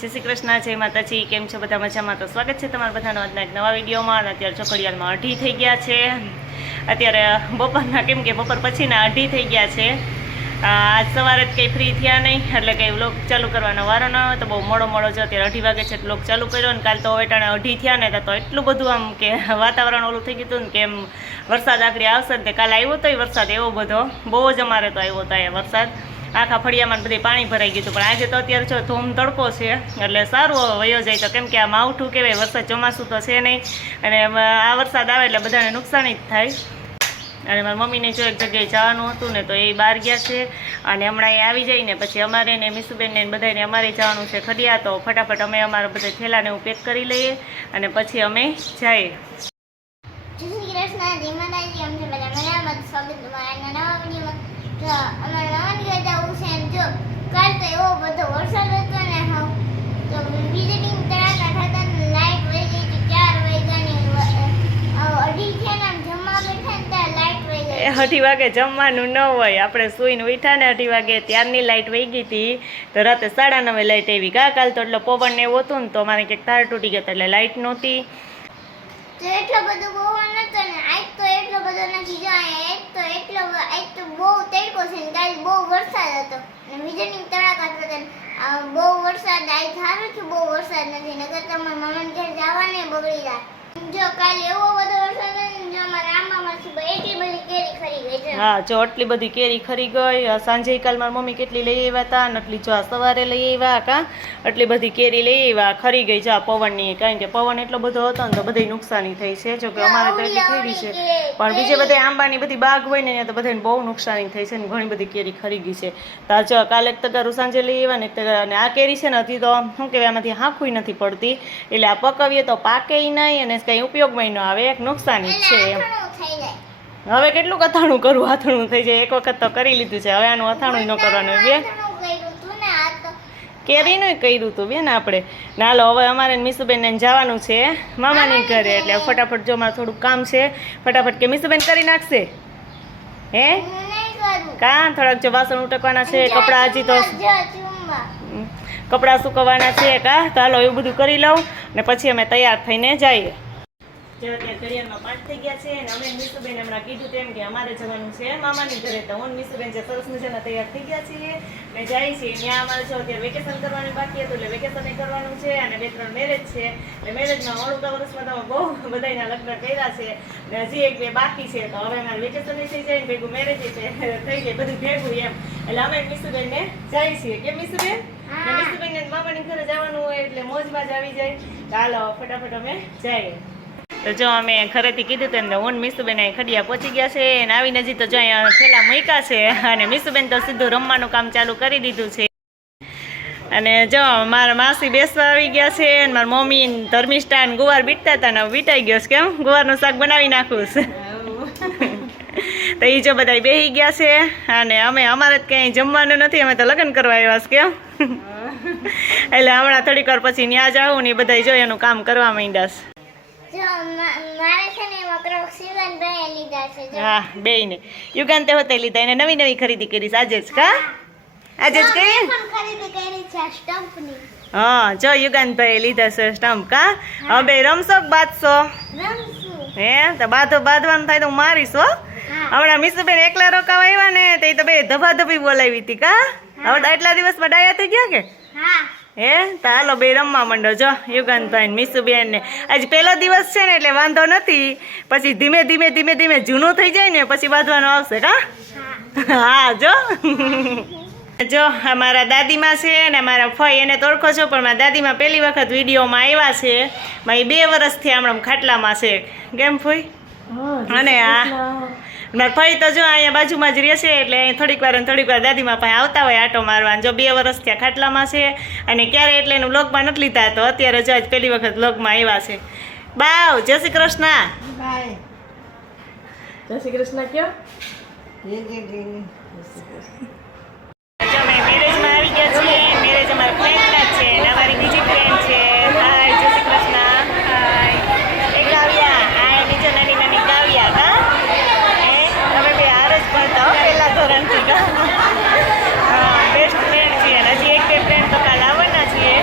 જય શ્રી કૃષ્ણ, જય માતાજી. કેમ છો બધા? મજામાં? તો સ્વાગત છે તમારા બધાનો આજના એક નવા વિડીયોમાં. અને અત્યારે ચોકડિયાલમાં 2:30 થઈ ગયા છે. અત્યારે બપોરના કેમ કે બપોર પછીના 2:30 થઈ ગયા છે. આજ સવારે જ કંઈ ફ્રી થયા નહીં, એટલે કંઈ વ્લોગ ચાલુ કરવાનો વારો ન હોય તો બહુ મોડો છે. અત્યારે 2:30 વાગે છે વ્લોગ ચાલુ કર્યો ને કાલ તો વેટાણે 2:30 થયા ને તો એટલું બધું આમ કે વાતાવરણ ઓલું થઈ ગયું હતું ને કે એમ વરસાદ આખરી આવશે ને તે કાલે આવ્યો હતો વરસાદ એવો બધો બહુ જ અમારે તો આવ્યો હતો એ વરસાદ. આખા ફળિયામાં બધી પાણી ભરાઈ ગયું હતું. પણ આજે તો અત્યારે જો ધૂમ તડકો છે એટલે સારું વયો જાય. તો કેમ કે આ માવઠું કહેવાય, વરસાદ ચોમાસું તો છે નહીં અને આ વરસાદ આવે એટલે બધાને નુકસાન જ થાય. અને મારી મમ્મીને જો એક જગ્યાએ જવાનું હતું ને તો એ બહાર ગયા છે અને હમણાં એ આવી જાય ને પછી અમારે ને મીસુબેનને બધાને અમારે જવાનું છે ખડિયા. તો ફટાફટ અમે અમારા બધા થેલાને એવું પેક કરી લઈએ અને પછી અમે જઈએ. કાલ તો એવો બધો વરસાદ હતો ને તો વીજળી તડાકા થતા ને લાઈટ વહી ગઈ હતી 4 વાગ્યાની 2:30 થયા ને જમવા બેઠા ને ત્યાં લાઈટ વહી ગઈ. 2:30 વાગે જમવાનું ન હોય, આપણે સૂઈને ઉઠ્યા ને 2:30 વાગે ત્યારની લાઈટ વહી ગઈ હતી. તો રાતે 9:30 લાઈટ આવી. કાલ તો એટલે પવન ને એવું હતું ને તો અમારે ક્યાંક તાર તૂટી ગયા એટલે લાઈટ નહોતી. તો એટલો બધો પવન હતો ને આજ તો એટલો બધો નથી. જો આજ તો બહુ તડકો છે ને કાલ બહુ વરસાદ હતો અને વીજળી તડાકા થતા બહુ વરસાદ. આજ સારું છે બહુ વરસાદ નથી, નકર તમારા મામાને ઘર જવાને બગડી જાય. જો કાલ એવો બધો વરસાદ હતો જો અમારા આંબામાંથી એટલી બધી કેરી ખરી ગઈ છે. હા, જો આટલી બધી કેરી ખરી ગઈ. સાંજે કાલ મારી મમ્મી કેટલી લઈ આવ્યા હતા અને આટલી જો સવારે લઈ આવ્યા કા આટલી બધી કેરી લઈ આવ્યા ખરી ગઈ જા પવનની. કારણ કે પવન એટલો બધો હતો ને તો બધી નુકસાની થઈ છે. જો કે અમારે તો એટલી ખરી છે પણ બીજે બધે આંબાની બધી બાગ હોય ને તો બધાને બહુ નુકસાની થઈ છે ને ઘણી બધી કેરી ખરી ગઈ છે. તો જો કાલે એક તગારું સાંજે લઈ આવ્યા ને અને આ કેરી છે ને હજી તો શું કહેવાય આમાંથી હાંખું નથી પડતી એટલે આ પકવીએ તો પાકે નહીં અને કંઈ ઉપયોગમાં ન આવે. એક નુકસાની છે એમ. હવે કેટલું અથાણું કરવું, અથાણું થઈ જાય. એક વખત તો કરી લીધું છે, હવે આનું અથાણું ન કરવાનું. બે કેરીનું કર્યું હતું બેન આપણે. નાલો હવે અમારે મીસુબેન ને જવાનું છે મામાની ઘરે એટલે ફટાફટ જો મારે થોડુંક કામ છે ફટાફટ કે મીસુબેન કરી નાખશે. હે કાં થોડાક જો વાસણ ઉટકવાના છે, કપડાં હજી તો કપડાં સુકવવાના છે કા. તો હાલો એવું બધું કરી લઉં ને પછી અમે તૈયાર થઈને જઈએ. અત્યારે ઘડિયાળમાં 5 થઈ ગયા છે અને અમે મીસુબેન હમણાં કીધું તેમ કે અમારે જવાનું છે મામાની ઘરે. તો હું મીસુબેન જે સરસ મજાના તૈયાર થઈ ગયા છીએ ને જાય છે ત્યાં. અમારે જો અત્યારે વેકેશન કરવાનું બાકી હતું એટલે વેકેશન કરવાનું છે અને 2-3 મેરેજ છે. એટલે મેરેજમાં અડધા વર્ષમાં તમે બહુ બધાના લગ્ન કર્યા છે ને હજી 1-2 બાકી છે. તો હવે અમારે વેકેશન થઈ જાય ને ભેગું મેરેજ થઈ જાય બધું ભેગું એમ. એટલે અમે મીસુબેનને જાય છીએ. કેમ મીસુબેન? મીસુબેન ને મામાની ઘરે જવાનું હોય એટલે મોજમાં જ આવી જાય. ચાલો ફટાફટ અમે જઈએ. તો જો અમે ઘરેથી કીધું તેમ હું મીસુબેન ખડિયા પહોંચી ગયા છે અને આવીને હજી તો જો અહીંયા થેલા મૂક્યા છે અને મીસુબેન તો સીધું રમવાનું કામ ચાલુ કરી દીધું છે. અને જો મારા માસી બેસવા આવી ગયા છે અને મારા મમ્મી ધર્મિષ્ઠા ને ગુવાર બીટતા હતા ને બીટાઈ ગયો છે. કેમ ગુવારનું શાક બનાવી નાખું છે તો એ જો બધા બેસી ગયા છે અને અમારે જ ક્યાંય જમવાનું નથી, અમે તો લગ્ન કરવા આવ્યા છે. કેમ એટલે હમણાં થોડીક વાર પછી ત્યાં જાઉં ને બધા જો એનું કામ કરવા માંડ્યા છે. હા બેયને યુગાંતે હોતે લીધા એને નવી ખરીદી કરી આજે જ કા આજે જ કરી. હા જો યુગાંતભાઈ લીધા છે સ્ટમ્પ કા. હવે રમશો બાંધશો? હે તો બાંધવાનું થાય તો હું મારીશ હો. હમણાં મીસુબેન એકલા રોકાવા આવ્યા ને તે તો બે ધબાધબી બોલાવી હતી કા. હવે એટલા દિવસમાં ડાયા થઈ ગયા કે હે તો હાલો બે રમવા માંડો. જો યુગાંતભાઈ ને મીસુબેન ને આજ પહેલો દિવસ છે ને એટલે વાંધો નથી. પછી ધીમે ધીમે જૂનું થઈ જાય ને પછી બાંધવાનો આવશે કા. હા જો અમારા દાદીમાં છે ને મારા ફઈ એને તો ઓળખો છો પણ મારા દાદીમાં પહેલી વખત વિડીયોમાં આવ્યા છે. મારી 2 વર્ષથી હમણાં ખાટલામાં છે. કેમ ફઈ? અને મારા ફઈ તો જો અહીંયા બાજુમાં જ રહેશે એટલે અહીં થોડીક વાર દાદીમાં પાસે આવતા હોય આટો મારવા. જો 2 વર્ષ ત્યાં ખાટલામાં છે અને ક્યારે એટલે એનું વ્લોગમાં નથી લીધા તો અત્યારે જો આજ પહેલી વખત વ્લોગમાં આવ્યા છે. બાવ જય શ્રી કૃષ્ણ. જય શ્રી કૃષ્ણ કયો. અમે મેરેજમાં આવી ગયા છીએ. મેરેજ અમારા ફ્રેન્ડના જ છે અને અમારી બીજી ફ્રેન્ડ છે. હાય જય શ્રી કૃષ્ણ. હાય એ કાવ્યા. હાય બીજો નાની કાવ્યા કા. તમે બે હાર જ ભણતા હો પહેલા ધોરણથી કા. બેસ્ટ ફ્રેન્ડ છીએ. હજી 1-2 ફ્રેન્ડ તો કાલ આવવાના છીએ.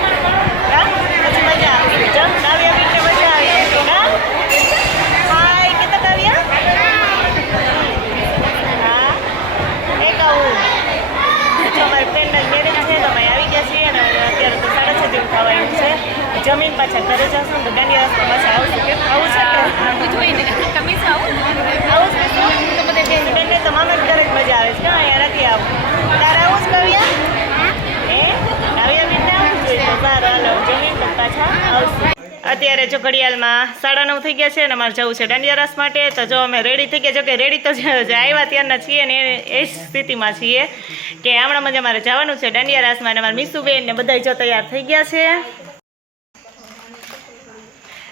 પાછા ઘરે જશું ને તો દાંડિયા રસમાં પાછા આવશું. કેમ આવું છે કે આવું જ કીધું? બેનને તો મામા ઘરે જ મજા આવે છે. ક્યાં અહીંયા નથી આવું. તારે આવું જ કાવ્યા? કાવ્યા બેનને આવું જોઈએ તો સારું. હાલો જમીન તો પાછા આવશું. અત્યારે જો ઘડિયાળમાં 9:30 થઈ ગયા છે અને અમારે જવું છે દાંડિયા રસ માટે. તો જો અમે રેડી થઈ ગયા. જો કે રેડી તો આવ્યા ત્યારના છીએ ને એ જ સ્થિતિમાં છીએ કે હમણાં મજા અમારે જવાનું છે દાંડિયા રસમાં. અને અમારા મીસુબેન ને બધા જો તૈયાર થઈ ગયા છે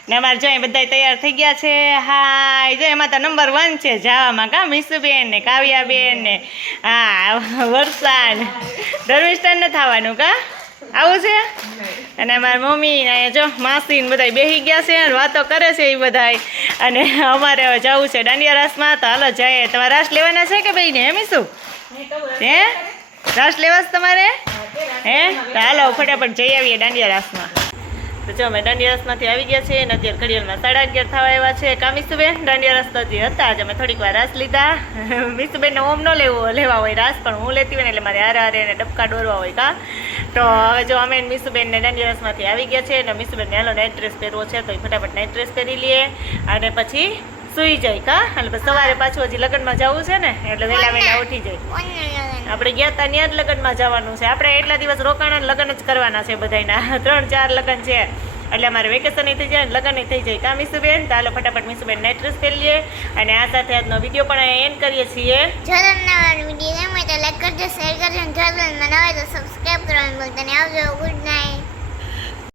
ને અમારે જો બધા તૈયાર થઈ ગયા છે. હાય જો એમાં તો નંબર 1 છે જવામાં. કા મીસુબેન ને કાવ્યાબેન ને હા વરસાદ ધર્મિષ્ઠાન ને થવાનું કા આવું છે. અને અમારા મમ્મી ને જો માસી ને બધા બેસી ગયા છે વાતો કરે છે એ બધા. અને અમારે હવે જવું છે દાંડિયા રસમાં. તો હાલો જઈએ. તમારે રસ લેવાના છે કે ભાઈ ને એમ શું હે રસ લેવા છે તમારે હે? તો હાલો ફટાફટ જઈ આવીએ દાંડિયા રસમાં. તો જો અમે દાંડિયા રસમાંથી આવી ગયા છે અને અત્યારે ઘડિયાળમાં 11:30 થવા આવ્યા છે. કા મીસુબેન દાંડિયા રસ તો હજી હતા જ. અમે થોડીક વાર રસ લીધા. મીસુબેનને ઓમ ન લેવા હોય રસ, પણ હું લેતી હોય ને એટલે મારે હારે એને ડબકા દોરવા હોય કા. તો હવે જો અમે મીસુબેનને દાંડિયા રસમાંથી આવી ગયા છે અને મીસુબેનને હાલો નાઇટ ડ્રેસ પહેરવો છે તો એ ફટાફટ નાઇટ ડ્રેસ પહેરી લઈએ અને પછી સૂઈ જાય કા. એટલે પછી સવારે પાછું હજી લગ્નમાં જવું છે ને એટલે વહેલા ઉઠી જાય. આપણે ગયા હતા ત્યાં જ લગ્નમાં જવાનું છે. આપણે એટલા દિવસ રોકાણા લગ્ન જ કરવાના છે બધાના. 3-4 લગ્ન છે એટલે અમારે વેકેશન થઈ જાય લગ્ન થઈ જાય કા મીસુબેન. તો હાલો ફટાફટ મીસુબેન નાઇટ ડ્રેસ પહેરી લઈએ અને આ સાથે આજનો વિડીયો પણ એન્ડ કરીએ છીએ. જો તમને અમારો વિડીયો ગમે તો લાઈક કરજો, શેર કરજો અને જો તમને નવા હોય તો સબસ્ક્રાઇબ કરવાનું ભૂલતા નહીં. આવજો. Good night.